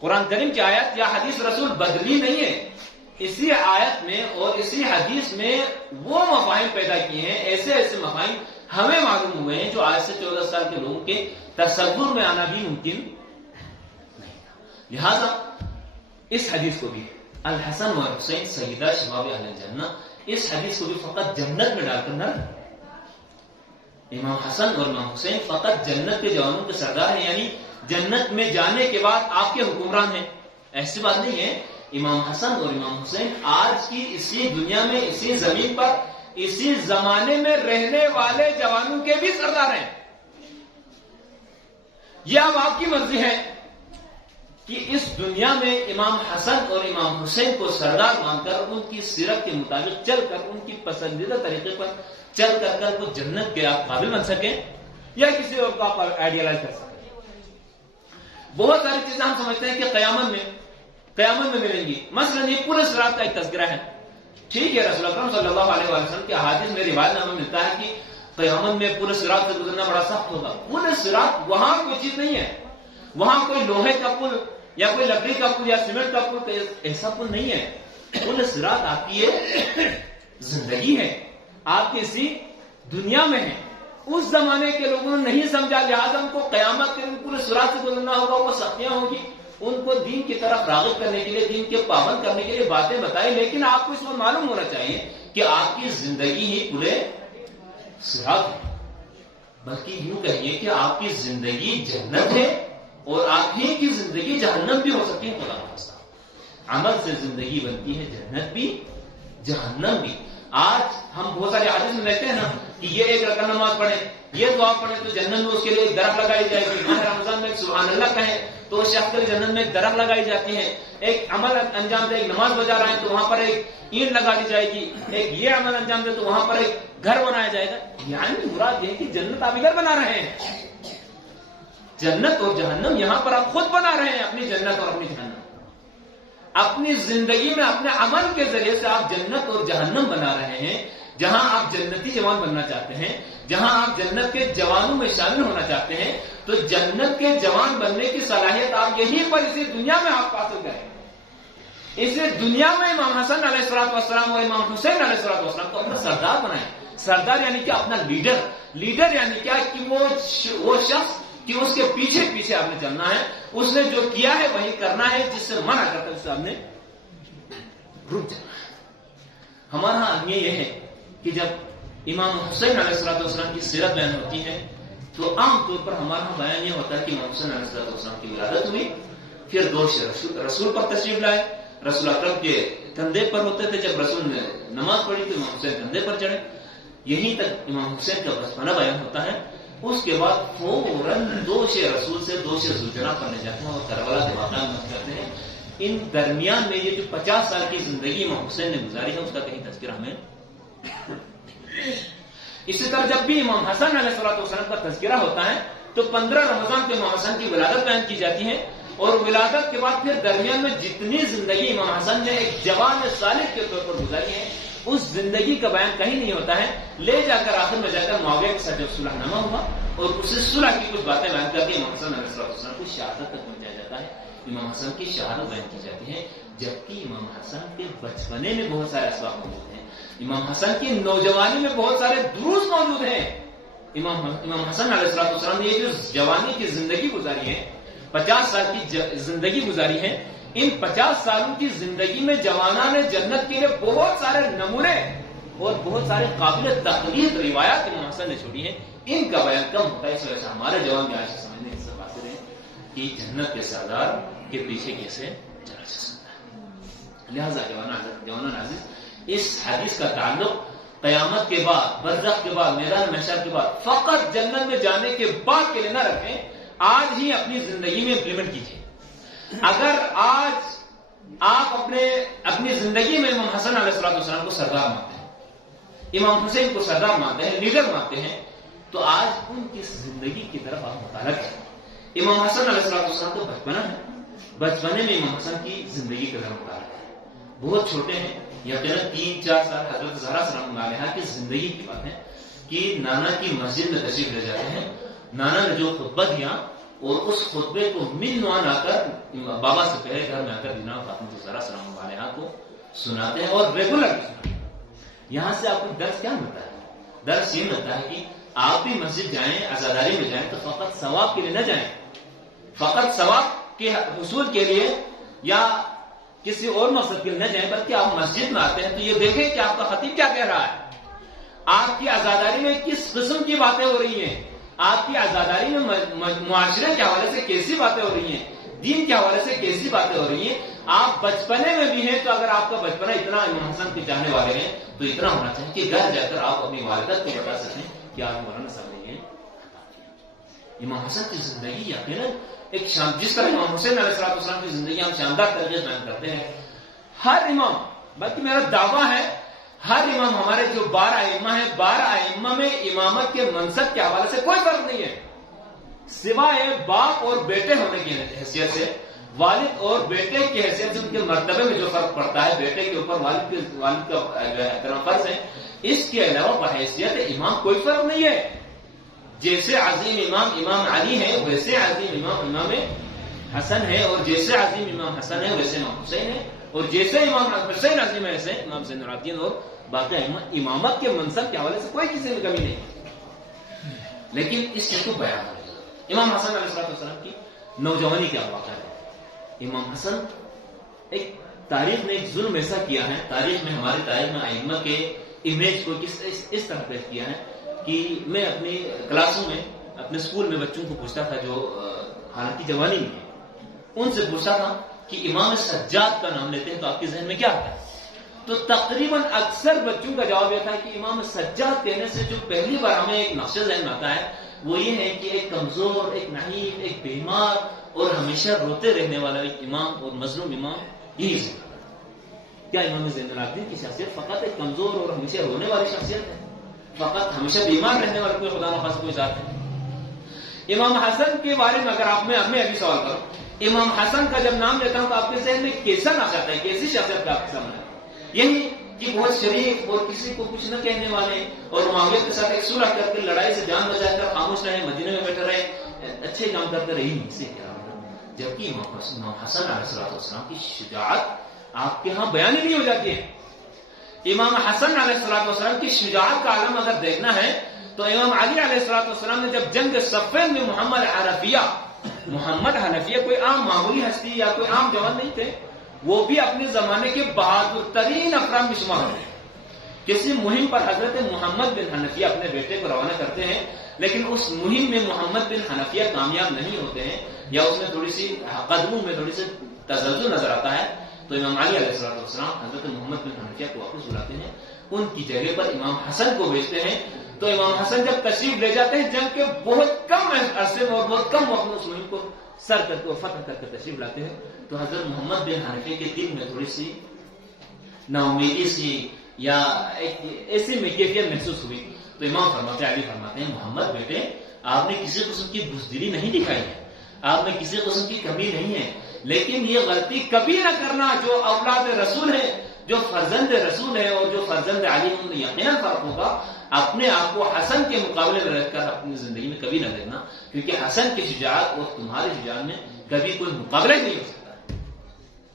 قرآن کریم کی آیت یا حدیث رسول بدلی نہیں ہے، اسی آیت میں اور اسی حدیث میں وہ مفاہیم پیدا کیے ہیں، ایسے مفاہیم ہمیں معلوم ہوئے ہیں جو آج سے 14 سال کے لوگوں کے تصور میں آنا بھی ممکن نہیں تھا۔ لہذا اس حدیث کو بھی الحسن و حسین سیدہ شباب اہل الجنہ، اس حدیث کو بھی فقط جنت میں ڈال کر نہ رکھیں۔ امام حسن اور امام حسین فقط جنت کے جوانوں کے سردار ہیں، یعنی جنت میں جانے کے بعد آپ کے حکمران ہیں، ایسی بات نہیں ہے۔ امام حسن اور امام حسین آج کی اسی دنیا میں، اسی زمین پر، اسی زمانے میں رہنے والے جوانوں کے بھی سردار ہیں۔ یہ اب آپ کی مرضی ہے کہ اس دنیا میں امام حسن اور امام حسین کو سردار مان کر ان کی سیرت کے مطابق چل کر، ان کی پسندیدہ طریقے پر چل کر وہ جنت کے آپ قابل بن سکیں یا کسی اور کو آپ آئیڈیالائز کر سکیں۔ بہت ساری چیزیں ہم سمجھتے ہیں کہ قیامت میں ملیں گی، مثلا یہ پورے صراط کا ایک تذکرہ ہے، ٹھیک ہے، رسول اکرم صلی اللہ علیہ وسلم کے احادیث میں روایت میں ہمیں ملتا ہے کہ قیامت میں پورے صراط سے گزرنا بڑا سخت ہوگا۔ پورے صراط وہاں کوئی چیز نہیں ہے، وہاں کوئی لوہے کا پل یا کوئی لکڑی کا پل یا سیمنٹ کا پل، ایسا پل نہیں ہے۔ پورے صراط آپ کی یہ زندگی ہے، آپ کی اسی دنیا میں ہے۔ اس زمانے کے لوگوں نے نہیں سمجھا، لہٰذا ان کو قیامت کے دن پورے صراط سے گزرنا ہوگا، وہ سختیاں ہوگی، ان کو دین کی طرف راغب کرنے کے لیے، دین کے پابند کرنے کے لیے باتیں بتائیں، لیکن آپ کو اس میں معلوم ہونا چاہیے کہ آپ کی زندگی ہی پورے صراط ہے، بلکہ یوں کہیے کہ آپ کی زندگی جنت ہے اور آپ ہی کی زندگی جہنم بھی ہو سکتی ہے۔ خدا حافظ، عمل سے زندگی بنتی ہے جنت بھی جہنم بھی۔ آج ہم بہت سارے حدیث میں دیکھتے ہیں نا کہ یہ ایک رکعت نماز پڑھے، یہ دعا پڑھے تو جنت میں اس کے لیے ایک درخت لگائی جائے گی، ماہ رمضان میں سبحان اللہ کہیں تو اس شخص کے لیے جنت میں ایک درخت لگائی جاتی ہے، ایک عمل انجام دے، ایک نماز بجا رہے ہیں تو وہاں پر ایک اینٹ لگا دی جائے گی، ایک یہ عمل انجام دے تو وہاں پر ایک گھر بنایا جائے گا۔ یعنی مراد یہ کہ جنت آپ گھر بنا رہے ہیں، جنت اور جہنم یہاں پر آپ خود بنا رہے ہیں، اپنی جنت اور اپنی جہنم، اپنی زندگی میں اپنے عمل کے ذریعے سے آپ جنت اور جہنم بنا رہے ہیں۔ جہاں آپ جنتی جوان بننا چاہتے ہیں، جہاں آپ جنت کے جوانوں میں شامل ہونا چاہتے ہیں، تو جنت کے جوان بننے کی صلاحیت آپ یہیں پر اسی دنیا میں آپ حاصل کریں۔ اسی دنیا میں امام حسن علیہ الصلوۃ والسلام اور امام حسین علیہ الصلوۃ والسلام کو اپنا سردار بنائیں۔ سردار یعنی کہ اپنا لیڈر یعنی کیا کہ وہ شخص کہ اس کے پیچھے آپ نے چلنا ہے، اس نے جو کیا ہے وہی کرنا ہے، جس سے منع کرتا ہے اس سے آپ نے رک جانا ہے۔ ہمارا ہاں یہ ہے کہ جب امام حسین علیہ الصلوۃ والسلام کی سیرت بیان ہوتی ہے تو عام طور پر ہمارا بیان یہ ہوتا ہے کہ امام حسین علیہ الصلوۃ والسلام کی ولادت ہوئی، پھر دوش رسول پر تشریف لائے، رسول اکرم کے کندھے پر ہوتے تھے، جب رسول نے نماز پڑھی تو امام حسین کندھے پر چڑھے، یہیں تک امام حسین کا بچپنا بیان ہوتا ہے۔ اس کے بعد فوراً دوش رسول سے دوش زوجنا پڑھنے جاتے ہیں اور کربلا کے واقعات مت کرتے ہیں۔ ان درمیان میں یہ جو 50 سال کی زندگی امام حسین نے گزاری ہے اس کا کہیں تذکرہ ہمیں۔ اسی طرح جب بھی امام حسن علیہ الصلوۃ والسلام کا تذکرہ ہوتا ہے تو 15 رمضان کو امام حسن کی ولادت بیان کی جاتی ہے، اور ولادت کے بعد پھر درمیان میں جتنی زندگی امام حسن نے ایک جوان صالح کے طور پر گزاری ہے اس زندگی کا بیان کہیں نہیں ہوتا ہے۔ لے جا کر آخر میں جا کر معاویہ کے ساتھ جب صلح نامہ ہوا اور اسی صلح کی کچھ باتیں بیان کر کے امام حسن علیہ الصلوۃ والسلام کو شہادت تک پہنچایا جاتا ہے، امام حسن کی شہادت بیان کی جاتی ہے، جبکہ امام حسن کے بچپنے میں بہت سارے اسباب موجود ہیں، امام حسن کی نوجوانی میں بہت سارے دروس موجود ہیں۔ امام حسن علیہ الصلوۃ والسلام نے یہ جو جوانی کی زندگی گزاری ہے، 50 سال کی زندگی گزاری ہے، ان 50 سالوں کی زندگی میں جوانان نے جنت کے لیے بہت سارے نمونے اور بہت سارے قابل تقلید روایات امام حسن نے چھوڑی ہیں، ان کا بیان کم ہوتا ہے، اس وجہ سے ہمارے جوان بھی آج سمجھنے سے حاصل ہیں کہ جنت کے سردار کے پیچھے کیسے چلا جا سکتا ہے۔ لہذا جوانان عزیز، اس حدیث کا تعلق قیامت کے بعد، برزخ کے بعد، میدان محشر کے بعد، فقط جنت میں جانے کے بعد کے لیے نہ رکھیں، آج ہی اپنی زندگی میں امپلیمنٹ کیجیے۔ اگر آج آپ اپنی زندگی میں امام حسن علیہ السلام کو سردار مانتے ہیں، امام حسین کو سردار مانتے ہیں، لیڈر مانتے ہیں، تو آج ان کی زندگی کی طرف آپ مطالعہ کریں۔ امام حسن علیہ السلام تو بچپنا ہے، بچپنے میں امام حسن کی زندگی کا ذرا مطالعہ کریں۔ بہت چھوٹے ہیں، یقیناً 3-4 سال، حضرت زہرا سلام اللہ علیہا کی زندگی کی بات ہے کہ نانا کی مسجد میں تشریف لے جاتے ہیں، نانا نے جو خطبہ دیا اور اس خطبے کو من نوان آ کر بابا سے پہلے گھر میں آ کر دینا فاطمہ زہرا سلام اللہ علیہا کو سناتے ہیں، اور ریگولر سناتے ہیں۔ یہاں سے آپ کو درس کیا ملتا ہے؟ درس یہ ملتا ہے کہ آپ بھی مسجد جائیں، عزاداری میں جائیں تو فقط ثواب کے لیے نہ جائیں، فقط ثواب کے حصول کے لیے یا کسی اور مقصد کے لیے نہ جائیں، بلکہ آپ مسجد میں آتے ہیں تو یہ دیکھیں کہ آپ کا خطیب کیا کہہ رہا ہے، آپ کی عزاداری میں کس قسم کی باتیں ہو رہی ہیں، آپ کی عزاداری میں معاشرے کے حوالے سے کیسی باتیں ہو رہی ہیں، دین کے حوالے سے کیسی باتیں ہو رہی ہیں۔ آپ بچپنے میں بھی ہیں تو اگر آپ کا بچپنا اتنا امام حسن کے چاہنے والے ہیں تو اتنا ہونا چاہیے کہ گھر جا کر آپ اپنی والدہ کو بتا سکیں کہ آپ مولانا صاحب نے یہ امام حسن کی زندگی یقیناً ایک جس طرح امام حسین علیہ السلام کی زندگی ہم شاندار طریقے سے بیان کرتے ہیں، ہر امام، بلکہ میرا دعویٰ ہے ہر امام، ہمارے جو 12 ائمہ ہیں، 12 ائمہ میں امامت کے منصب کے حوالے سے کوئی فرق نہیں ہے، سوائے باپ اور بیٹے ہونے کی حیثیت سے، والد اور بیٹے کی حیثیت سے ان کے مرتبے میں جو فرق پڑتا ہے، بیٹے کے اوپر والد کا احترام فرض ہے، اس کے علاوہ بحیثیت امام کوئی فرق نہیں ہے۔ جیسے عظیم امام علی ہے ویسے عظیم امام حسن ہے، اور جیسے عظیم امام حسن ہے ویسے امام حسین ہے، اور جیسے امام حسین عظیم ہے ویسے امام زین العابدین اور باقی امامت کے منصب کے حوالے سے کوئی کسی میں کمی نہیں۔ لیکن اس کو بیان ہے امام حسن علیہ السلام کی نوجوانی کیا واقعہ ہے۔ امام حسن ایک تاریخ میں ایک ظلم ایسا کیا ہے، تاریخ میں ہماری تاریخ میں ائمہ کے امیج کو اس طرح پیش کیا ہے کہ میں اپنی کلاسوں میں اپنے اسکول میں بچوں کو پوچھتا تھا جو حالانکہ جوانی میں ہے، ان سے پوچھتا تھا کہ امام سجاد کا نام لیتے ہیں تو آپ کے ذہن میں کیا آتا ہے؟ تو تقریباً اکثر بچوں کا جواب یہ تھا کہ امام سجاد کہنے سے جو پہلی بار ہمیں ایک نقش ذہن آتا ہے وہ یہ ہے کہ ایک کمزور، ایک نحیف، ایک بیمار اور ہمیشہ روتے رہنے والا ایک امام اور مظلوم امام، یہی ذہن۔ کیا امام زین العابدین کی شخصیت فقط ایک کمزور اور ہمیشہ رونے والی شخصیت ہے؟ فقط ہمیشہ بیمار رہنے والا کوئی خدا نخواستہ کوئی ذات ہے؟ امام حسن کے بارے میں اگر آپ میں ابھی سوال کروں، امام حسن کا جب نام لیتا ہوں تو آپ کے ذہن میں کیسا نقش آتا ہے، کیسی شخصیت کا آپ کے سامنے؟ یہی کہ بہت شریف اور کسی کو کچھ نہ کہنے والے، اور معاویہ کے ساتھ ایک صلح کر کے لڑائی سے جان بچا کر خاموش رہے، مدینے میں بیٹھے رہے، اچھے کام کرتے رہے، نہیں سے کیا؟ جبکہ امام حسن علیہ السلام کی شجاعت آپ کے ہاں بیان ہی نہیں ہو جاتی ہے۔ امام حسن علیہ السلام کی شجاعت کا عالم اگر دیکھنا ہے تو امام علی علیہ السلام نے جب جنگ صفین میں محمد حنفیہ کوئی عام معمولی ہستی یا کوئی عام جوان نہیں تھے، وہ بھی اپنے زمانے کے بہادر ترین افراد میں شمار ہیں۔ کسی مہم پر حضرت محمد بن حنفیہ اپنے بیٹے کو روانہ کرتے ہیں، لیکن اس مہم میں محمد بن حنفیہ کامیاب نہیں ہوتے ہیں یا اس میں تھوڑی سی قدموں میں تھوڑی سی تزلزل نظر آتا ہے، تو امام علی علیہ السلام حضرت محمد بن حنفیہ کو واپس بلاتے ہیں، ان کی جگہ پر امام حسن کو بھیجتے ہیں۔ تو امام حسن جب تشریف لے جاتے ہیں جنگ کے بہت کم عرصے میں اور بہت کم وقت میں اس مہم کو سر کر کے اور فتح کر کے تشریف لاتے ہیں، تو حضرت محمد بن حنفیہ کے دل میں تھوڑی سی نا امیدی سی یا ایسی میں کیفیت محسوس ہوئی، تو امام علی فرماتے ہیں محمد بیٹے، آپ نے کسی قسم کی بزدلی نہیں دکھائی ہے، آپ میں کسی قسم کی کمی نہیں ہے، لیکن یہ غلطی کبھی نہ کرنا جو اولاد رسول ہے، جو فرزند رسول ہے اور جو فرزند علی میں یقیناً فرق ہوگا، اپنے آپ کو حسن کے مقابلے میں رکھ کر اپنی زندگی میں کبھی نہ دیکھنا، کیونکہ حسن کی شجاعت اور تمہاری شجاعت میں کبھی کوئی مقابلہ نہیں ہو سکتا۔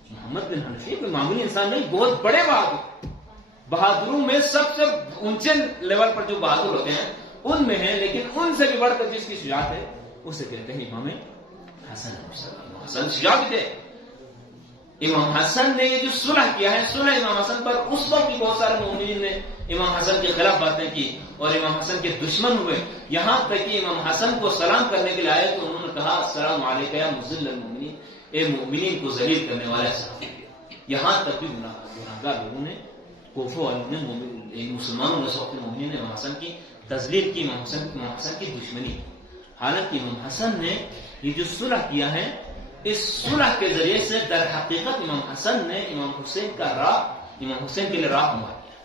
محمد بن حنفیہ کوئی معمولی انسان نہیں، بہت بڑے بہادروں میں سب سے اونچے لیول پر جو بہادر ہوتے ہیں ان میں ہیں، لیکن ان سے بھی بڑھ کر جس کی شجاعت ہے اسے کہتے ہیں امام حسن شجاعت تھے۔ امام حسن نے یہ جو صلح کیا ہے، صلح امام حسن پر اس وقت بھی بہت سارے مومنین نے امام حسن کے خلاف باتیں کی اور امام حسن کے دشمن ہوئے، یہاں تک کہ امام حسن کو سلام کرنے کے لیے آئے تو انہوں نے کہا السلام علیکم یا مذل المؤمنین، اے مومنین کو ذلیل کرنے والے صحابی، یہاں تک بھی گناہگار لوگوں نے کوفہ والوں نے مسلمانوں نے سوقت مومنین نے امام حسن کی تذلیل کی، امام حسن کی دشمنی. حالانکہ امام حسن نے یہ جو صلح کیا ہے، اس صلح کے ذریعے سے در حقیقت امام حسن نے امام حسین کے لیے راہ ہموار کیا.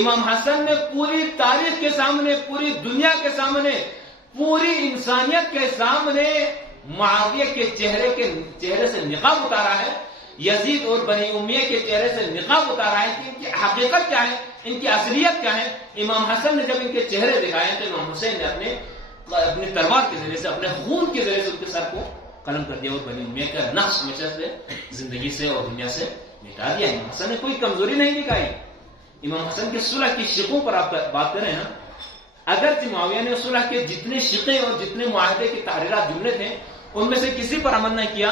امام حسن نے پوری تاریخ کے سامنے، پوری دنیا کے سامنے، پوری انسانیت کے سامنے معاویہ کے چہرے سے نقاب اتارا ہے، یزید اور بنی امیہ کے چہرے سے نقاب اتارا ہے کہ ان کی حقیقت کیا ہے، ان کی اصلیت کیا ہے. امام حسن نے جب ان کے چہرے دکھائے تو امام حسین نے اپنی تلوار کے ذریعے سے، اپنے خون کے ذریعے سے ان کے سر کو قلم کر دیا اور بنی امیہ کا نقش ہمیشہ سے زندگی سے اور دنیا سے مٹا دیا. امام حسن نے کوئی کمزوری نہیں دکھائی. امام حسن کے صلح کی شقوں پر آپ بات کریں نا، اگرچہ معاویہ نے صلح کے جتنے شقیں اور جتنے معاہدے کے تحریرات جملے تھے ان میں سے کسی پر عمل نہ کیا،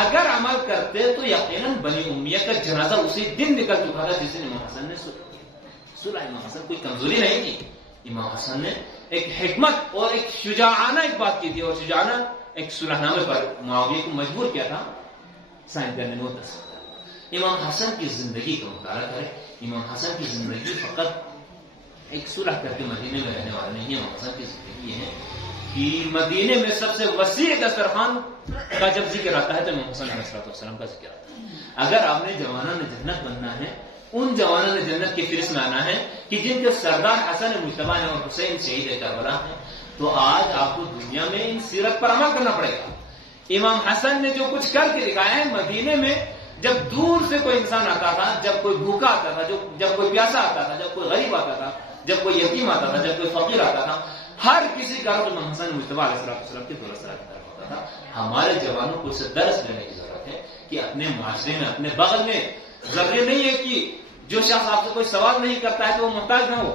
اگر عمل کرتے تو یقیناً بنی امیہ کا جنازہ اسی دن نکل چکا تھا جس دن امام حسن نے صلح. امام حسن کوئی کمزوری نہیں کی. امام حسن نے ایک حکمت اور ایک شجاعانہ ایک بات کی تھی، اور شجاعانہ ایک صلح نامے پر معاویہ کو مجبور کیا تھا سائن کرنے میں. امام حسن کی زندگی کا مطالعہ کریں. امام حسن کی زندگی فقط ایک صلح کر کے مدینے میں رہنے والے نہیں. امام حسن کی زندگی یہ ہے کہ مدینے میں سب سے وسیع دسترخوان کا جب ذکر آتا ہے تو امام حسن علیہ السلام کا ذکر آتا ہے. اگر آپ نے جوانان نے جنت بننا ہے، ان جوانان نے جنت کی فہرست میں آنا ہے کہ جن کے سردار حسن مجتبیٰ ہیں اور حسین شہید کربلا ہیں، تو آج آپ کو دنیا میں ان سیرت پر عمل کرنا پڑے گا. امام حسن نے جو کچھ کر کے دکھایا ہے، مدینے میں جب دور سے کوئی انسان آتا تھا، جب کوئی بھوکا آتا تھا، جب کوئی پیاسا آتا تھا، جب کوئی غریب آتا تھا، جب کوئی یتیم آتا تھا، جب کوئی فقیر آتا تھا، ہر کسی کا رخ امام حسن مجتبیٰ علیہ السلام کی دولت کی طرف ہوتا تھا. ہمارے جوانوں کو اسے درس لینے کی ضرورت ہے کہ اپنے معاشرے میں، اپنے بغل میں، ضروری نہیں ہے کہ جو شخص آپ سے کوئی سوال نہیں کرتا ہے تو وہ محتاج نہ ہو.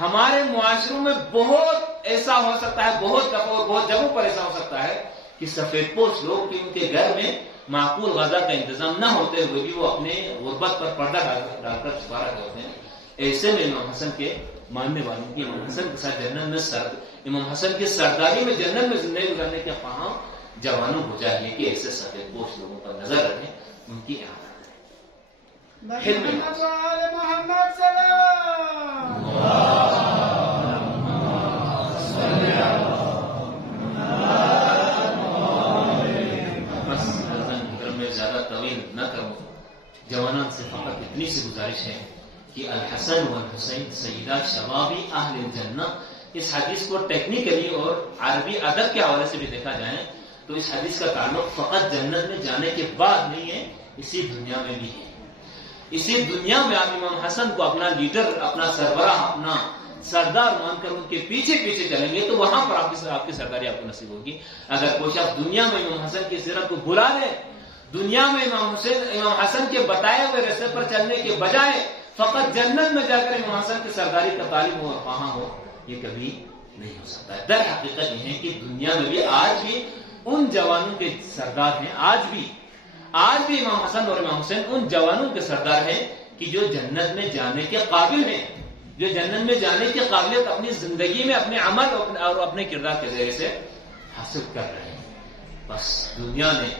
ہمارے معاشروں میں بہت ایسا ہو سکتا ہے، بہت دفعہ اور بہت جگہوں پر ایسا ہو سکتا ہے کہ سفید پوش لوگ کہ ان کے گھر میں معقول غذا کا انتظام نہ ہوتے ہوئے بھی وہ اپنے غربت پر پردہ ڈال کر چھپا رکھے ہوتے ہیں. ایسے میں امام حسن کے ماننے والوں کی امام حسن کے ساتھ جنت میں امام حسن کی سرداری میں جنت میں زندگی گزارنے کے خواہاں جوانوں کو چاہیے کہ ایسے سفید پوش لوگوں پر نظر رکھیں، ان کی زیادہ طویل نہ کروں. جوانان سے فقط اتنی سی گزارش ہے کہ الحسن والحسین سیدہ شبابی اہل الجنہ. اس حدیث کو ٹیکنیکلی اور عربی ادب کے حوالے سے بھی دیکھا جائے تو اس حدیث کا تعلق فقط جنت میں جانے کے بعد نہیں ہے، اسی دنیا میں بھی ہے. اسی دنیا میں آپ امام حسن کو اپنا لیڈر، اپنا سربراہ، اپنا سردار مان کر ان کے پیچھے پیچھے چلیں گے تو وہاں پر آپ کی سرداری آپ کو نصیب ہوگی. اگر کوئی شخص دنیا میں امام حسن کی سیرت کو بھلا دے، دنیا میں امام حسن کے بتائے ہوئے راستے پر چلنے کے بجائے فقط جنت میں جا کر امام حسن کی سرداری کا طالب ہو اور خواہاں ہو، یہ کبھی نہیں ہو سکتا. در حقیقت یہ ہے کہ دنیا میں بھی آج بھی ان جوانوں کے سردار ہیں، آج بھی امام حسن اور امام حسین ان جوانوں کے سردار ہیں کہ جو جنت میں جانے کے قابل ہیں، جو جنت میں جانے کی قابلیت اپنی زندگی میں اپنے عمل اور اپنے کردار کے ذریعے سے حاصل کر رہے ہیں. بس دنیا نے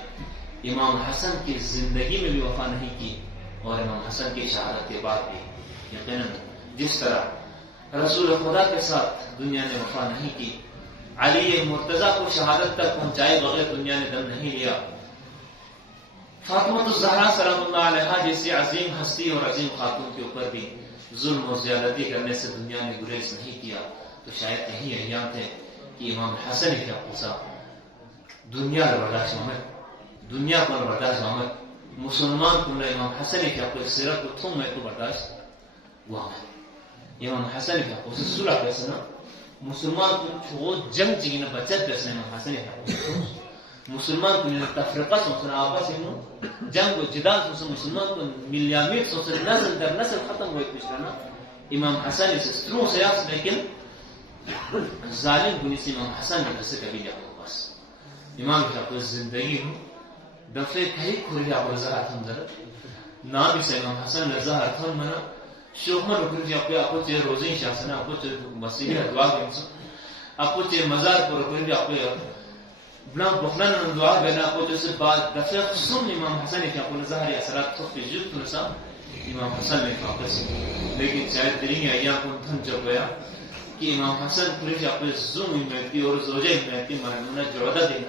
امام حسن کی زندگی میں بھی وفا نہیں کی اور امام حسن کی شہادت کے بعد بھی یقیناً جس طرح رسول خدا کے ساتھ دنیا نے وفا نہیں کی، علی مرتضیٰ کو شہادت تک پہنچائے بغیر دنیا نے دم نہیں لیا، فاطمہ الزہرا سلام اللہ علیہا جیسی عظیم ہستی اور عظیم خاتون کے اوپر بھی ظلم و زیادتی کرنے سے دنیا نے گریز نہیں کیا، تو شاید یہی ایام تھے کہ امام حسن کیا پوچھا دنیا برداشت محمد، دنیا پر برداشت محمد، مسلمان کو امام حسن کیا کوئی سیرت کو تھوم میں تو برداشت ہوا ہے. امام حسن کیا پوچھا صلح کیسے نا مسلمان کو وہ جنگ چینا بچت کیسے امام حسن کیا پوچھا مسلمان کو تفرقہ سوچنا، آپس میں جنگ و جدال سوچنا، مسلمان کو ملیامیر سوچنا، نسل در نسل ختم ہوئے کچھ کرنا. امام حسن سے ستروں سے آپ لیکن ظالم گنی سے امام حسن نے سے کبھی جاؤ. بس امام کیا کوئی زندگی ہوں دفعه کهی کوری آورزه هاتون داره نابی سه امام حسن رضا هاتون منا شوخمن رو کنی اپو چه روزین شخصنا اپو چه مسیحی دعا کنی اپو چه مزار پر کنی اپو بلان بخلان دعا بنا اپو چه بعد دفعه خصوم امام حسن که اپو ظاهری اثرات خود جد تونسا امام حسن نے فاقس لیکن شاید دنیا ایام کن تھن جب گیا کہ امام حسن پولیس اپنے زوم امیتی اور زوجہ امیتی مہمونہ جعدہ دن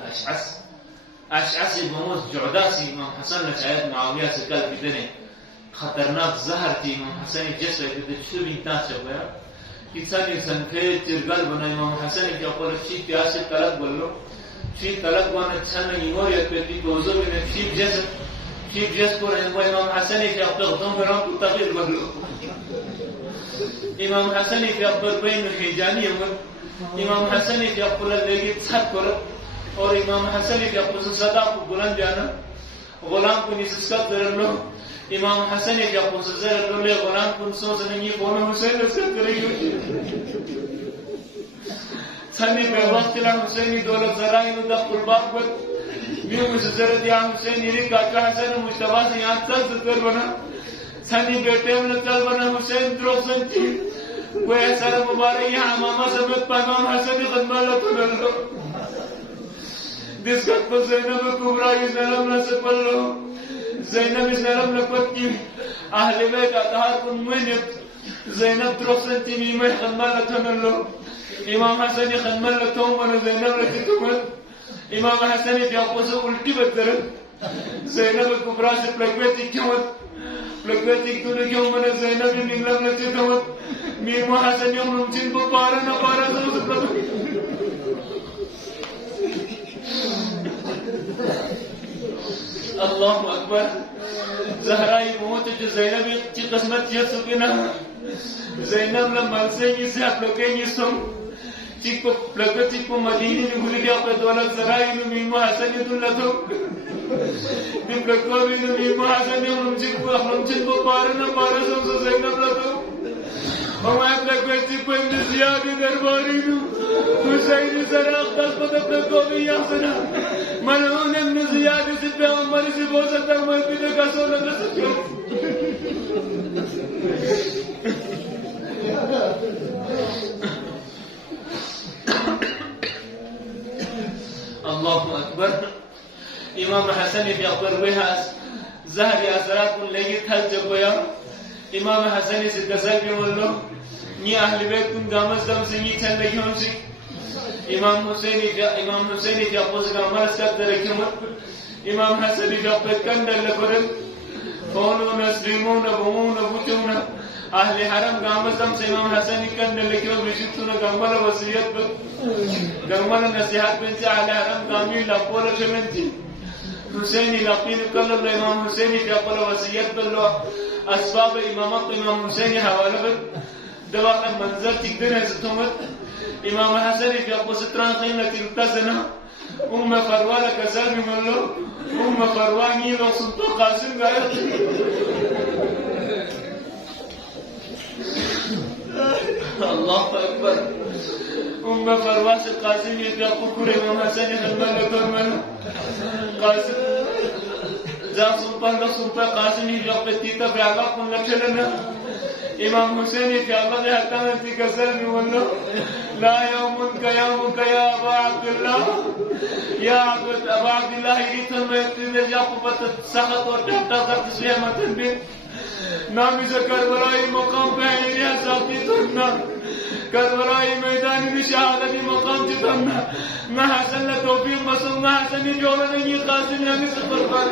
اشعث بموز جعدہ سی امام حسن نے شاید معاویہ سے کل کتنے خطرناک زہر تھی امام حسن جس رہتے تھے چھو بینتا جب گیا کسانی سنکھے چرگل بنا امام حسن کی اپنے چی پیاسے طلق بلو چی طلق بانا چھن ایموریت پیتی کوزو میں چیف جس پر امام حسن کی اپنے غطوں پر ہم تغیر بلو امام حسن کی اپنے بین حیجانی امام حسن کی اپنے لگی چھت پر اور امام حسن کی اپنے صدا کو بلند جانا غلام کو نسسکت در لو امام حسن کی اپنے زر لو لے غلام کو سوزنگی بونا حسین نسکت کریں گے سنی پہ وقت لن حسینی دولت زرائن دا قربات بد میو مسزرت یا حسینی ری کاچا حسن مجتبہ سے یہاں چل ستر بنا سنی بیٹے میں چل بنا حسین دروسن کی وہ ایسا مبارک یہاں امامہ سمیت پا امام حسنی خدمہ لکن اللہ جس قد پر زینب کبرا اس نرم نصف اللہ زینب اس نرم نفت کی اہل بیت اتحار کن منت زینب دروسن کی میمہ خدمہ لکن اللہ امام حسن خدمت لتوں من زینب لکتمت امام حسن کی اپوزو الٹی بدر زینب کبرا سے پلکویتی کیوت پلکویتی کتنے کیوں من زینب نگلم لکتمت میرما حسن یوم رمچن کو پارا نہ پارا سو سکتا اللہ اکبر زہرائی موت جو زینب کی قسمت یہ سکنا زینب لمن سے یہ سے آپ لوگیں یہ سم چیکو لگا چیکو مدینی نے بھول گیا پر دولت زرائی نو میمو حسنی دن لتو دن لگا بھی نو میمو حسنی ہم کو پارنا پارا سو زینب لتو ہم آپ لگا چیکو اندر زیادی درباری نو حسین سراغ دس پتب لگا بھی یا سنا منہون اندر زیادی سے پیغمبری سے بہت سکتا ہمیں پیدے کا سونا دس اللہ اکبر امام حسن کی اکبر زہر اثرات من لگی تھل جب گیا امام حسن سے قصر بھی ملو یہ اہل بیت کن گامز دم سے یہ چھل لگی ہوں سی امام حسین کی اپوز کا مرس کرتے رکھی مت امام حسن کی اکبر کندر لکرن فونون اسلیمون بمون بچون اہل حرم گامز دم سے امام حسن کی کندر لکھی ہوں رشتون گامل وسیعت بد گامل نصیحت بنچہ اہل حرم گامی لپول شمن تھی حسینی لقین کلب امام حسینی کی اپل وسیعت بلو اسباب امامت امام حسینی حوالہ بد دواقع منظر چکدن ہے ستومت امام حسنی کی اپل ستران خیلہ تلتا سنا فروالا کسر بھی ملو فروانی لو سلطو قاسم گایا اللہ اکبر فروا سے قاسم یہ کیا پکڑے امام حسن خدمت لکھر من قاسم جا سنپا قاسم ہی جو اپنے تیتا پہ آگا کن لکھلنا امام حسین یہ کیا اللہ دے حقا تی کسر بھی ملو لا یومن کا یا ابا عبداللہ یا ابا عبداللہ ہی تن میں اتنے جا پتا سخت اور ٹھٹا کرد سویا مطن بھی نامی سے کربلائی مقام پہ ہے یہ ساتھی تننا کربلائی میدانی شہادتی مقام چی تننا نہ حسن توفیق مسلم نہ حسن جوڑا نہیں قاسم یعنی سفر پا